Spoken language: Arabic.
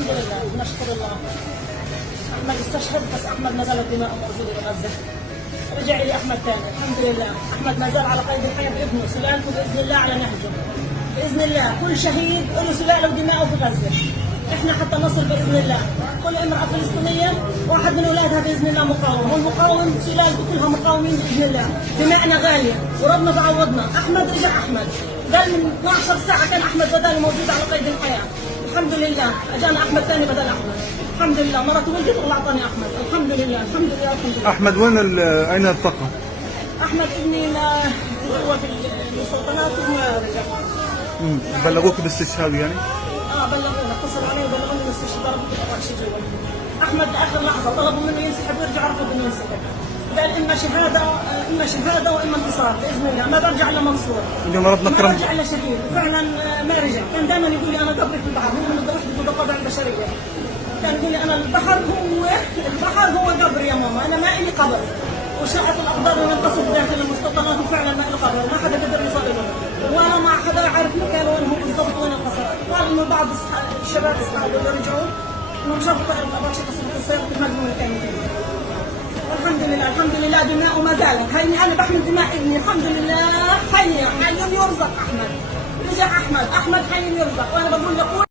الحمد لله نشكر الله. احمد استشهد بس احمد ما زالت دماءه موجوده بغزه. رجع لي احمد ثاني الحمد لله. احمد ما زال على قيد الحياه بابنه سلالته باذن الله على نهجه. باذن الله كل شهيد له سلاله ودماءه في غزه. احنا حتى نصل باذن الله. كل امراه فلسطينيه واحد من اولادها باذن الله مقاوم، والمقاوم سلالته كلها مقاومين باذن الله. دماءنا غاليه وربنا بعوضنا. احمد رجع احمد. قال من 12 ساعه كان احمد بداله موجود على قيد الحياه. الحمد لله اجانا احمد ثاني بدل احمد. الحمد لله مرته ولدت والله اعطاني احمد. الحمد لله الحمد لله الحمد لله. احمد وين اين التقى؟ احمد ابني هو في المستوطنات وما رجع. بلغوك باستشهاد يعني؟ بلغونا اتصل علي وبلغوني بالاستشهاد ضربوا شيء جوا. احمد لاخر لحظه طلبوا منه ينسحب ويرجع رفض انه ينسحب. قال اما شهاده واما انتصار باذن الله ما برجع الا منصور. اليوم ربنا كرم. ما رجع الا شهيد وفعلا ما رجع. كان دائما يقول لي انا قبري في البحر. هو من الوحده ضد الطبع البشريه. كان يقول لي انا البحر هو قبري يا ماما. انا ما لي قبر. وشاءت الاقدار ان انتصف داخل المستوطنات وفعلا ما له قبر. ما حدا قدر يصادمه ولا ما حدا عارف مكانه وين هو بالضبط وين انقصر. قال انه بعض الشباب اصحابه اللي رجعوا انهم شافوا اباطشه تصرف السياره في المجنون اللي كانوا فيه. والحمد لله الحمد لله دماؤه ما زالت. هيني انا بحمل دماء ابني الحمد لله. حي يرزق احمد. رجع احمد حي يرزق. وانا بقول لكل